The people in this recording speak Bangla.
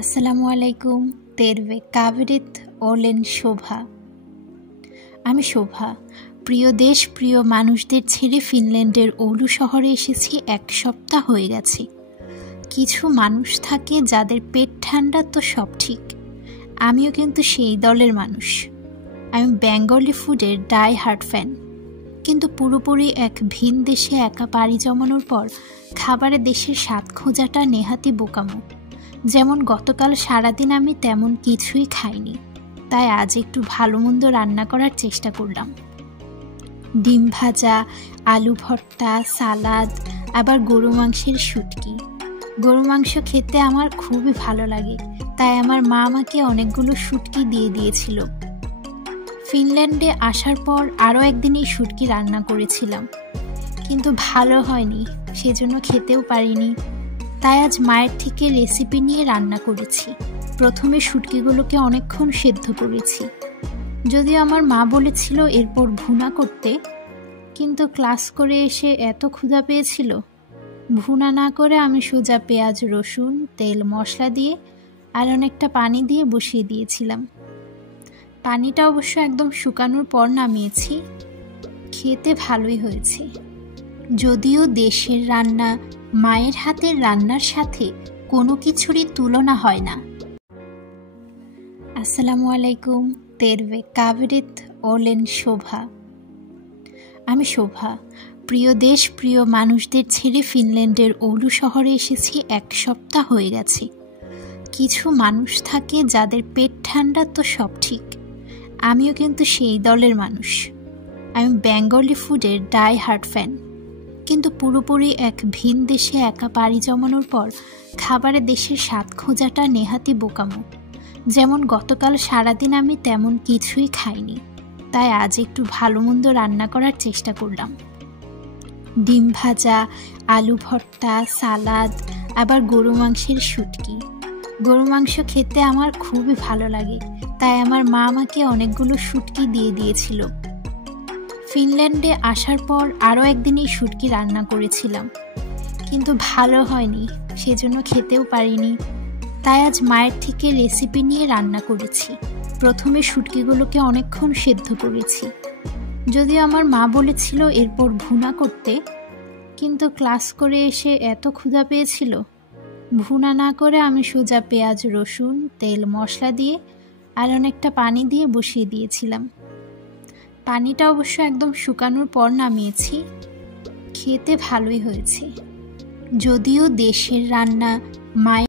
আসসালামু আলাইকুম তেরবে কাবেরিত ওলেন শোভা। আমি শোভা। প্রিয় দেশ প্রিয় মানুষদের ছেড়ে ফিনল্যান্ডের ওলু শহরে এসেছি 1 সপ্তাহ হয়ে গেছে। কিছু মানুষ থাকে যাদের পেট ঠান্ডা তো সব ঠিক, আমিও কিন্তু সেই দলের মানুষ। আমি বেঙ্গলি ফুডের ডাই হার্ড ফ্যান, কিন্তু পুরোপুরি এক ভিন দেশে একা পাড়ি জমানোর পর খাবারের দেশের স্বাদ খোঁজাটা নেহাতি বোকামো। যেমন গতকাল সারাদিন আমি তেমন কিছুই খাইনি, তাই আজ একটু ভালো মন্দ রান্না করার চেষ্টা করলাম। ডিম ভাজা, আলু ভর্তা, সালাদ, আবার গরু মাংসের শুটকি। গরু মাংস খেতে আমার খুবই ভালো লাগে, তাই আমার মা আমাকে অনেকগুলো শুটকি দিয়ে দিয়েছিল। ফিনল্যান্ডে আসার পর আরও একদিন এই শুটকি রান্না করেছিলাম, কিন্তু ভালো হয়নি, সেজন্য খেতেও পারিনি। তাই আজ মায়ের থেকে রেসিপি নিয়ে রান্না করেছি। প্রথমে শুটকিগুলোকে অনেকক্ষণ সেদ্ধ করেছি, যদিও আমার মা বলেছিল এরপর ভুনা করতে, কিন্তু ক্লাস করে এসে এত ক্ষুধা পেয়েছিল, ভুনা না করে আমি সোজা পেঁয়াজ, রসুন, তেল, মশলা দিয়ে আর অনেকটা পানি দিয়ে বসিয়ে দিয়েছিলাম। পানিটা অবশ্য একদম শুকানোর পর নামিয়েছি। খেতে ভালোই হয়েছে, যদিও দেশের রান্না মায়ের হাতের রান্নার সাথে কোনো কিছুরই তুলনা হয় না। আসসালামু আলাইকুম তেরবে কাবেরিত ওলেন শোভা। আমি শোভা। প্রিয় দেশ প্রিয় মানুষদের ছেড়ে ফিনল্যান্ডের ওলু শহরে এসেছি 1 সপ্তাহ হয়ে গেছে। কিছু মানুষ থাকে যাদের পেট ঠান্ডা তো সব ঠিক, আমিও কিন্তু সেই দলের মানুষ। আমি বেঙ্গলি ফুডের ডাই হার্ড ফ্যান, কিন্তু পুরোপুরি এক ভিন দেশে একা পাড়ি জমানোর পর খাবারের দেশের স্বাদ খোঁজাটা নেহাতি বোকামো। যেমন গতকাল সারাদিন আমি তেমন কিছুই খাইনি, তাই আজ একটু ভালো মন্দ রান্না করার চেষ্টা করলাম। ডিম ভাজা, আলু ভর্তা, সালাদ, আবার গরু মাংসের শুটকি। গরু মাংস খেতে আমার খুবই ভালো লাগে, তাই আমার মা আমাকে অনেকগুলো শুটকি দিয়ে দিয়েছিল। ফিনল্যান্ডে আসার পর আরও একদিন এই শুটকি রান্না করেছিলাম, কিন্তু ভালো হয়নি, সেজন্য খেতেও পারিনি। তাই আজ মায়ের থেকে রেসিপি নিয়ে রান্না করেছি। প্রথমে শুটকিগুলোকে অনেকক্ষণ সেদ্ধ করেছি, যদিও আমার মা বলেছিল এরপর ভুনা করতে, কিন্তু ক্লাস করে এসে এত ক্ষুধা পেয়েছিল, ভুনা না করে আমি সোজা পেঁয়াজ, রসুন, তেল, মশলা দিয়ে আর অনেকটা পানি দিয়ে বসিয়ে দিয়েছিলাম। পানিটা অবশ্য একদম শুকানোর পর নামিয়েছি। খেতে ভালোই হয়েছে, যদিও দেশের রান্না মায়ের